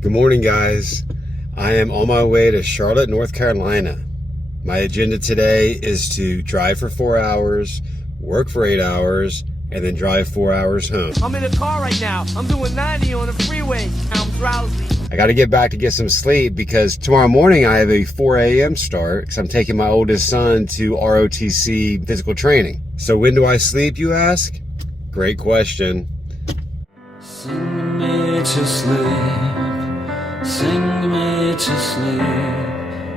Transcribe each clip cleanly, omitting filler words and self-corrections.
Good morning, guys. I am on my way to Charlotte, North Carolina. My agenda today is to drive for 4 hours, work for 8 hours, and then drive 4 hours home. I'm in a car right now. I'm doing 90 on the freeway. I'm drowsy. I got to get back to get some sleep because tomorrow morning I have a 4 a.m. start because I'm taking my oldest son to ROTC physical training. So when do I sleep, you ask? Great question. Sing me to sleep, sing me to sleep.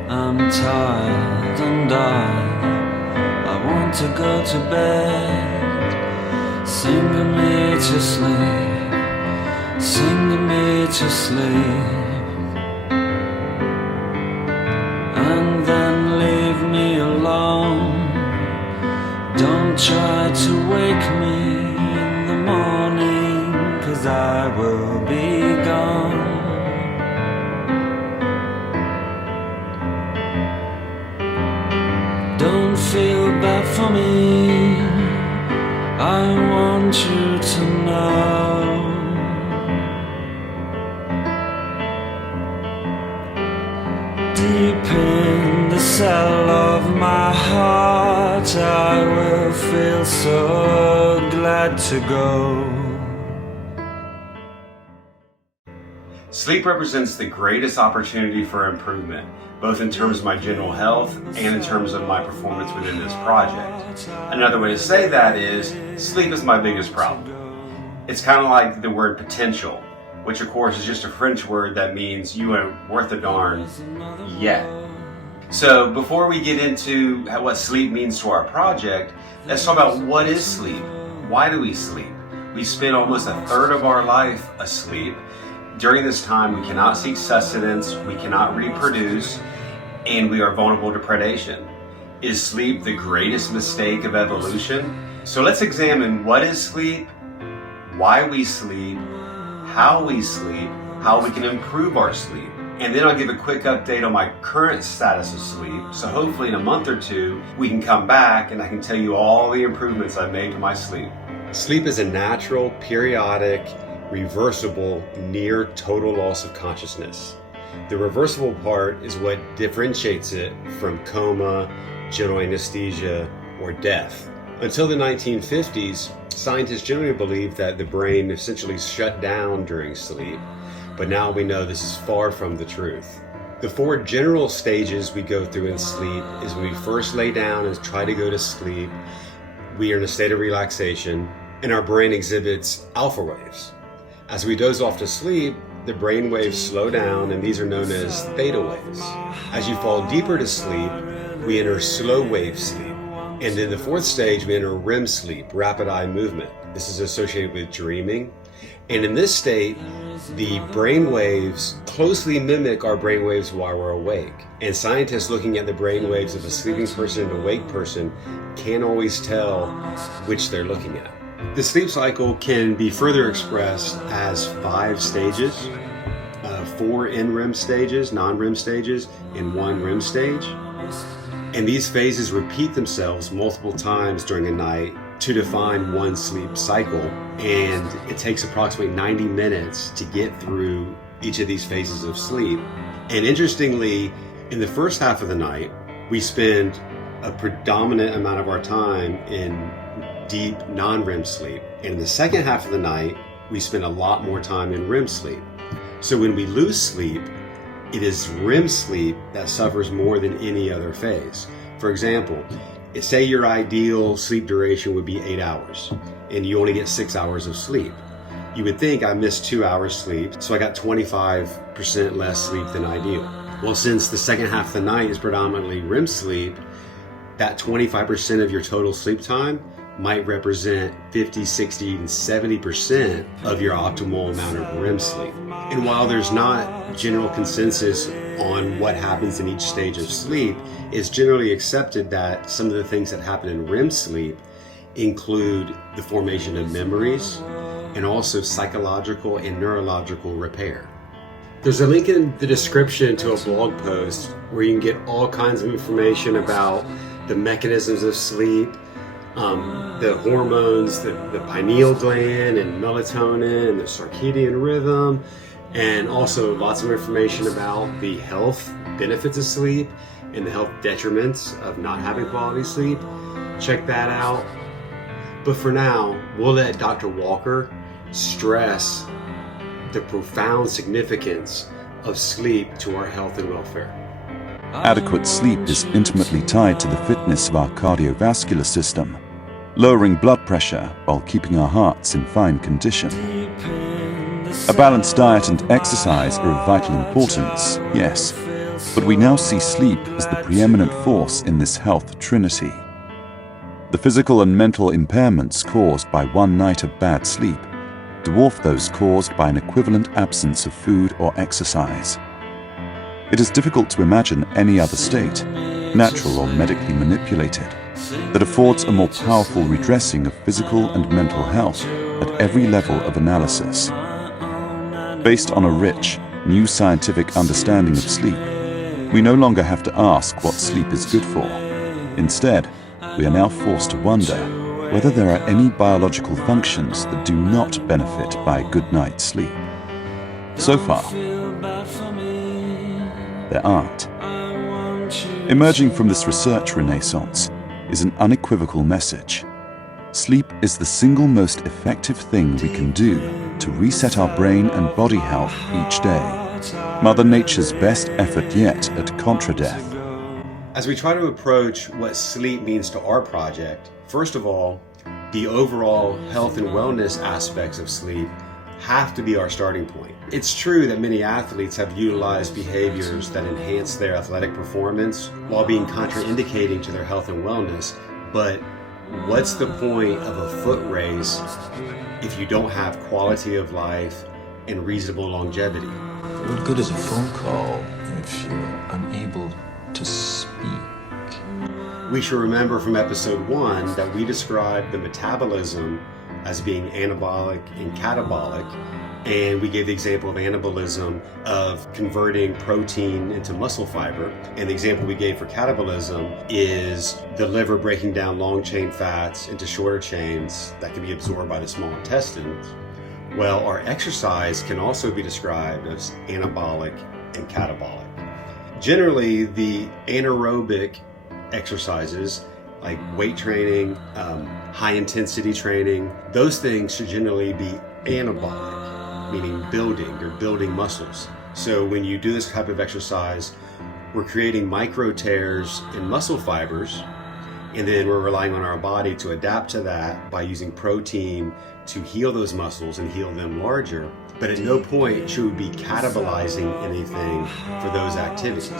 I'm tired and I want to go to bed. Sing me to sleep, sing me to sleep. And then leave me alone. Don't try to wake me in the morning, 'cause I will be gone. Don't feel bad for me, I want you to know. Deep in the cell of my heart, I will feel so glad to go. Sleep represents the greatest opportunity for improvement, both in terms of my general health and in terms of my performance within this project. Another way to say that is, sleep is my biggest problem. It's kind of like the word potential, which of course is just a French word that means you ain't worth a darn yet. So before we get into what sleep means to our project, let's talk about what is sleep. Why do we sleep? We spend almost a third of our life asleep. During this time, we cannot seek sustenance, we cannot reproduce, and we are vulnerable to predation. Is sleep the greatest mistake of evolution? So let's examine what is sleep, why we sleep, how we sleep, how we can improve our sleep. And then I'll give a quick update on my current status of sleep. So hopefully in a month or two, we can come back and I can tell you all the improvements I've made to my sleep. Sleep is a natural, periodic, reversible, near total loss of consciousness. The reversible part is what differentiates it from coma, general anesthesia, or death. Until the 1950s, scientists generally believed that the brain essentially shut down during sleep, but now we know this is far from the truth. The 4 general stages we go through in sleep is when we first lay down and try to go to sleep, we are in a state of relaxation, and our brain exhibits alpha waves. As we doze off to sleep, the brain waves slow down, and these are known as theta waves. As you fall deeper to sleep, we enter slow wave sleep. And in the 4th stage, we enter REM sleep, rapid eye movement. This is associated with dreaming. And in this state, the brain waves closely mimic our brain waves while we're awake. And scientists looking at the brain waves of a sleeping person and an awake person can't always tell which they're looking at. The sleep cycle can be further expressed as 5 stages, 4 NREM stages, non-REM stages, and 1 REM stage. And these phases repeat themselves multiple times during a night to define one sleep cycle. And it takes approximately 90 minutes to get through each of these phases of sleep. And interestingly, in the first half of the night, we spend a predominant amount of our time in deep non-REM sleep. And in the second half of the night, we spend a lot more time in REM sleep. So when we lose sleep, it is REM sleep that suffers more than any other phase. For example, say your ideal sleep duration would be 8 hours, and you only get 6 hours of sleep. You would think I missed 2 hours sleep, so I got 25% less sleep than ideal. Well, since the second half of the night is predominantly REM sleep, that 25% of your total sleep time might represent 50, 60, even 70% of your optimal amount of REM sleep. And while there's not general consensus on what happens in each stage of sleep, it's generally accepted that some of the things that happen in REM sleep include the formation of memories and also psychological and neurological repair. There's a link in the description to a blog post where you can get all kinds of information about the mechanisms of sleep, the hormones, the pineal gland and melatonin and the circadian rhythm, And also lots of information about the health benefits of sleep and the health detriments of not having quality sleep. Check that out. But for now, we'll let Dr. Walker stress the profound significance of sleep to our health and welfare. Adequate sleep is intimately tied to the fitness of our cardiovascular system, lowering blood pressure while keeping our hearts in fine condition. A balanced diet and exercise are of vital importance, yes, but we now see sleep as the preeminent force in this health trinity. The physical and mental impairments caused by one night of bad sleep dwarf those caused by an equivalent absence of food or exercise. It is difficult to imagine any other state, natural or medically manipulated, that affords a more powerful redressing of physical and mental health at every level of analysis. Based on a rich, new scientific understanding of sleep, we no longer have to ask what sleep is good for. Instead, we are now forced to wonder whether there are any biological functions that do not benefit by a good night's sleep. So far, there aren't. Emerging from this research renaissance is an unequivocal message. Sleep is the single most effective thing we can do to reset our brain and body health each day. Mother Nature's best effort yet at contra-death. As we try to approach what sleep means to our project, first of all, the overall health and wellness aspects of sleep have to be our starting point. It's true that many athletes have utilized behaviors that enhance their athletic performance while being contraindicating to their health and wellness, but what's the point of a foot race if you don't have quality of life and reasonable longevity? What good is a phone call if you're unable to speak? We should remember from episode 1 that we described the metabolism as being anabolic and catabolic, and we gave the example of anabolism of converting protein into muscle fiber, and the example we gave for catabolism is the liver breaking down long chain fats into shorter chains that can be absorbed by the small intestines. Well, our exercise can also be described as anabolic and catabolic. Generally, the anaerobic exercises like weight training, high intensity training, those things should generally be anabolic, meaning building muscles. So when you do this type of exercise, we're creating micro tears in muscle fibers, and then we're relying on our body to adapt to that by using protein to heal those muscles and heal them larger. But at no point should we be catabolizing anything for those activities.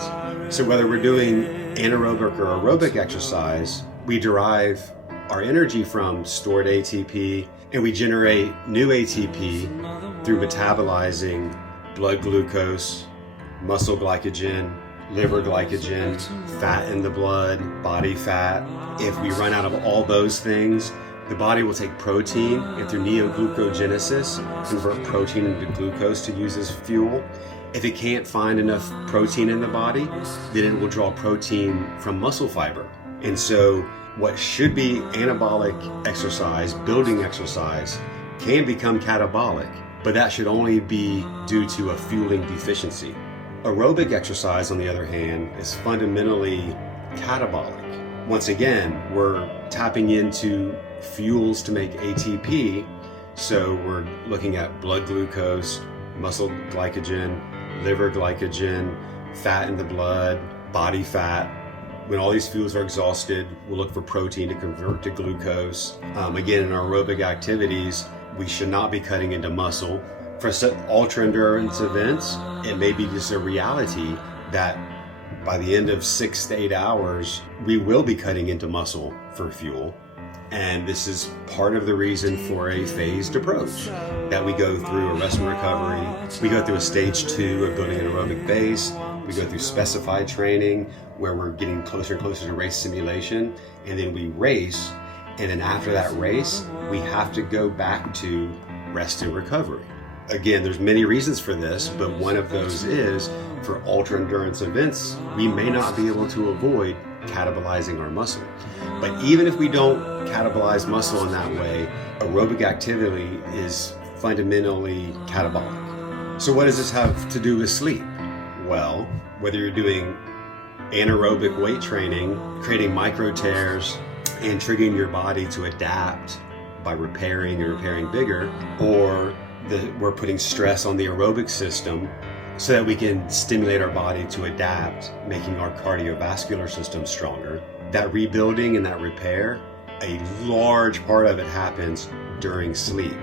So whether we're doing anaerobic or aerobic exercise, we derive our energy from stored ATP, and we generate new ATP through metabolizing blood glucose, muscle glycogen, liver glycogen, fat in the blood, body fat. If we run out of all those things, the body will take protein and through neoglucogenesis convert protein into glucose to use as fuel. If it can't find enough protein in the body, then it will draw protein from muscle fiber. And so what should be anabolic exercise, building exercise, can become catabolic, but that should only be due to a fueling deficiency. Aerobic exercise, on the other hand, is fundamentally catabolic. Once again, we're tapping into fuels to make ATP, so we're looking at blood glucose, muscle glycogen, liver glycogen, fat in the blood, body fat. When all these fuels are exhausted, we'll look for protein to convert to glucose. Again, in our aerobic activities, we should not be cutting into muscle. For ultra endurance events, it may be just a reality that by the end of 6 to 8 hours, we will be cutting into muscle for fuel. And this is part of the reason for a phased approach, that we go through a rest and recovery, we go through a stage 2 of building an aerobic base, we go through specified training where we're getting closer and closer to race simulation, and then we race, and then after that race, we have to go back to rest and recovery. Again, there's many reasons for this, but one of those is for ultra endurance events, we may not be able to avoid catabolizing our muscle. But even if we don't catabolize muscle in that way, aerobic activity is fundamentally catabolic. So what does this have to do with sleep? Well, whether you're doing anaerobic weight training, creating micro tears, and triggering your body to adapt by repairing and repairing bigger, or we're putting stress on the aerobic system so that we can stimulate our body to adapt, making our cardiovascular system stronger. That rebuilding and that repair, a large part of it happens during sleep.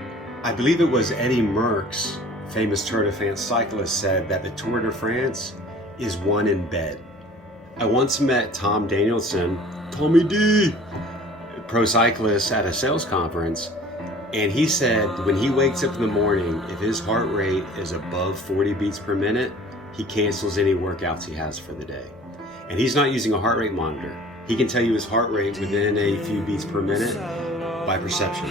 I believe it was Eddie Merckx, famous Tour de France cyclist, said that the Tour de France is won in bed. I once met Tom Danielson, Tommy D, pro cyclist, at a sales conference, and he said when he wakes up in the morning, if his heart rate is above 40 beats per minute, he cancels any workouts he has for the day. And he's not using a heart rate monitor. He can tell you his heart rate within a few beats per minute by perception.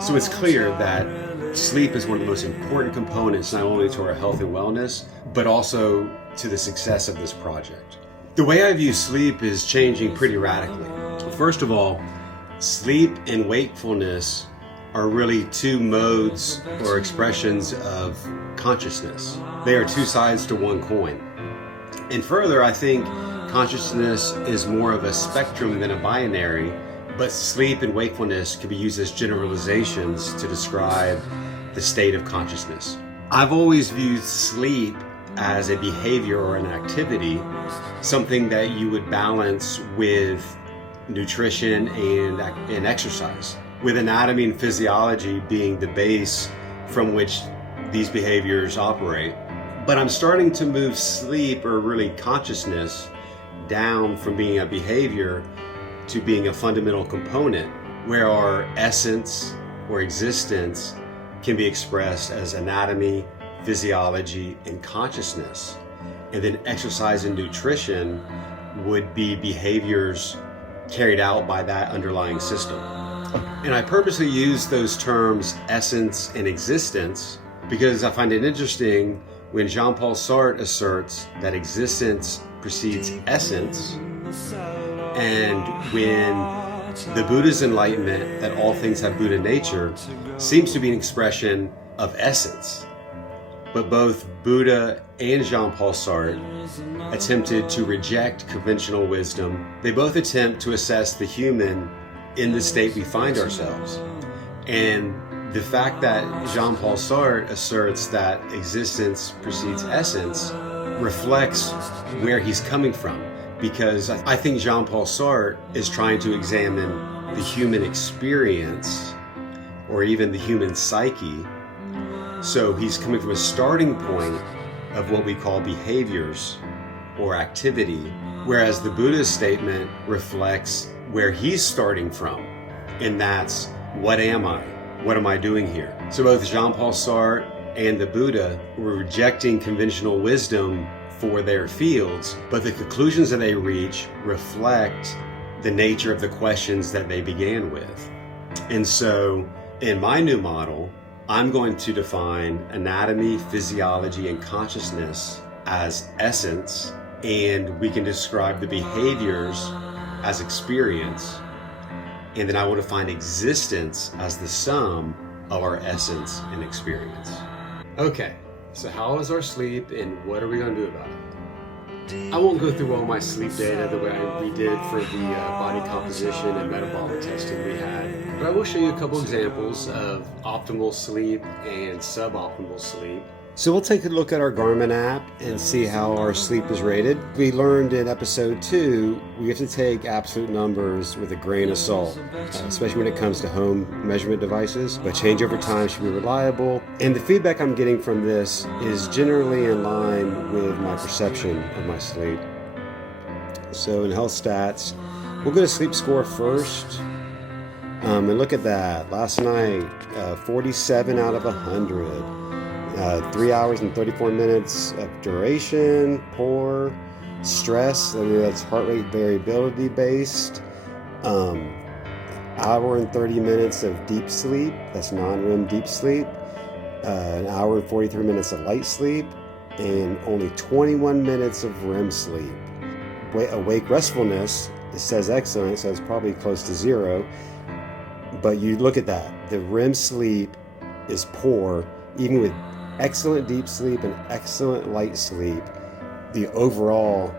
So it's clear that sleep is one of the most important components, not only to our health and wellness, but also to the success of this project. The way I view sleep is changing pretty radically. First of all, sleep and wakefulness are really two modes or expressions of consciousness. They are two sides to one coin. And further, I think consciousness is more of a spectrum than a binary, but sleep and wakefulness can be used as generalizations to describe the state of consciousness. I've always viewed sleep as a behavior or an activity, something that you would balance with nutrition and exercise, with anatomy and physiology being the base from which these behaviors operate. But I'm starting to move sleep, or really consciousness, down from being a behavior to being a fundamental component, where our essence or existence can be expressed as anatomy, physiology, and consciousness. And then exercise and nutrition would be behaviors carried out by that underlying system. And I purposely use those terms essence and existence because I find it interesting when Jean-Paul Sartre asserts that existence precedes essence, and when the Buddha's enlightenment that all things have Buddha nature seems to be an expression of essence. But both Buddha and Jean-Paul Sartre attempted to reject conventional wisdom. They both attempt to assess the human in the state we find ourselves. And the fact that Jean-Paul Sartre asserts that existence precedes essence reflects where he's coming from, because I think Jean-Paul Sartre is trying to examine the human experience or even the human psyche. So he's coming from a starting point of what we call behaviors or activity, whereas the Buddha's statement reflects where he's starting from, and that's, what am I? What am I doing here? So both Jean-Paul Sartre and the Buddha were rejecting conventional wisdom for their fields, but the conclusions that they reach reflect the nature of the questions that they began with. And so in my new model, I'm going to define anatomy, physiology, and consciousness as essence, and we can describe the behaviors as experience. And then I want to find existence as the sum of our essence and experience. Okay, so how is our sleep and what are we going to do about it? I won't go through all my sleep data the way we did for the body composition and metabolic testing we had, but I will show you a couple examples of optimal sleep and suboptimal sleep. So we'll take a look at our Garmin app and see how our sleep is rated. We learned in episode 2, we have to take absolute numbers with a grain of salt, especially when it comes to home measurement devices, but change over time should be reliable. And the feedback I'm getting from this is generally in line with my perception of my sleep. So in health stats, we'll go to sleep score first. And look at that. Last night, 47 out of 100. 3 hours and 34 minutes of duration, poor, stress, that's heart rate variability based, hour and 30 minutes of deep sleep, that's non-REM deep sleep, an hour and 43 minutes of light sleep, and only 21 minutes of REM sleep. Awake restfulness, it says excellent, so it's probably close to 0, but you look at that, the REM sleep is poor, even with excellent deep sleep and excellent light sleep, the overall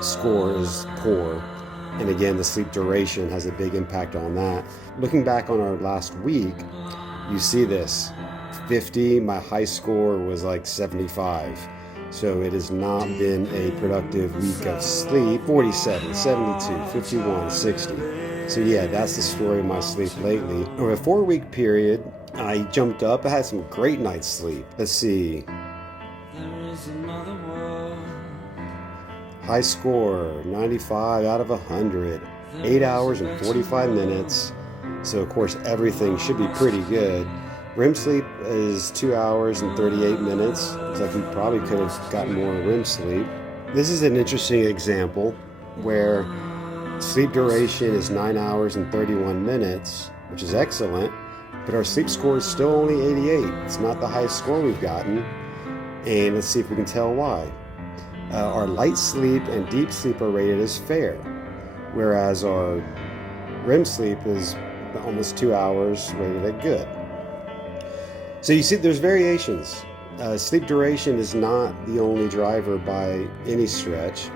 score is poor. And again, the sleep duration has a big impact on that. Looking back on our last week, you see this. 50, my high score was like 75. So it has not been a productive week of sleep. 47, 72, 51, 60. So yeah, that's the story of my sleep lately. Over a 4-week period, I jumped up. I had some great night's sleep. Let's see. High score, 95 out of 100. 8 hours and 45 minutes. So of course everything should be pretty good. REM sleep is 2 hours and 38 minutes. Looks like we probably could have gotten more REM sleep. This is an interesting example where sleep duration is 9 hours and 31 minutes, which is excellent, but our sleep score is still only 88. It's not the highest score we've gotten, and let's see if we can tell why. Our light sleep and deep sleep are rated as fair, whereas our REM sleep is almost 2 hours rated at good. So you see there's variations. Sleep duration is not the only driver by any stretch.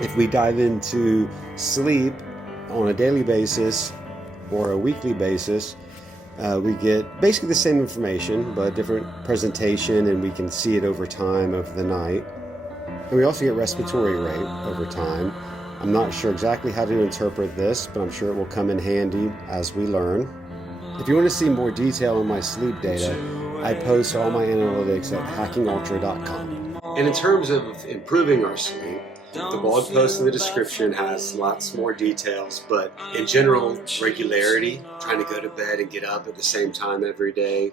If we dive into sleep on a daily basis or a weekly basis, we get basically the same information, but different presentation, and we can see it over time of the night. And we also get respiratory rate over time. I'm not sure exactly how to interpret this, but I'm sure it will come in handy as we learn. If you want to see more detail on my sleep data, I post all my analytics at hackingultra.com. And in terms of improving our sleep, the blog post in the description has lots more details, but in general, regularity, trying to go to bed and get up at the same time every day,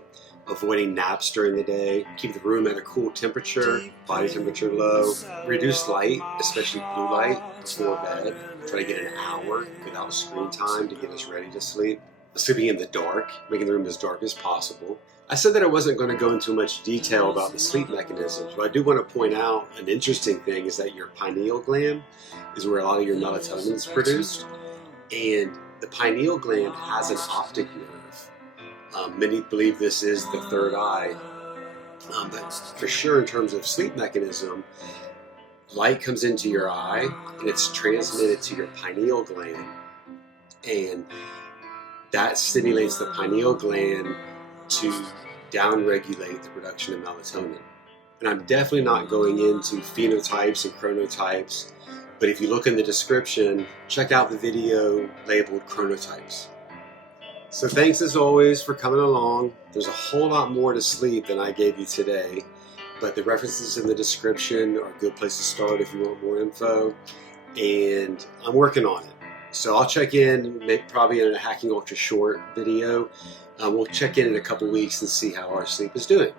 avoiding naps during the day, keep the room at a cool temperature, body temperature low, reduce light, especially blue light, before bed, try to get an hour without screen time to get us ready to sleep. Sleeping in the dark, making the room as dark as possible. I said that I wasn't going to go into much detail about the sleep mechanisms, but I do want to point out an interesting thing is that your pineal gland is where a lot of your melatonin is produced, and the pineal gland has an optic nerve. Many believe this is the third eye, but for sure in terms of sleep mechanism, light comes into your eye and it's transmitted to your pineal gland, and that stimulates the pineal gland to downregulate the production of melatonin. And I'm definitely not going into phenotypes and chronotypes, but if you look in the description, check out the video labeled chronotypes. So thanks as always for coming along. There's a whole lot more to sleep than I gave you today, but the references in the description are a good place to start if you want more info, and I'm working on it. So I'll check in, probably in a Hacking Ultra short video. We'll check in a couple weeks and see how our sleep is doing.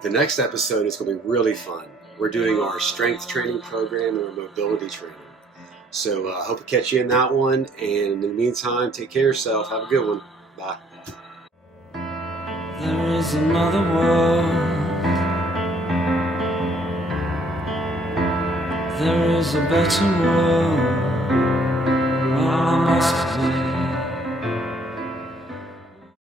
The next episode is going to be really fun. We're doing our strength training program and our mobility training. So I hope to catch you in that one. And in the meantime, take care of yourself. Have a good one. Bye. There is another world. There is a better world. I must be.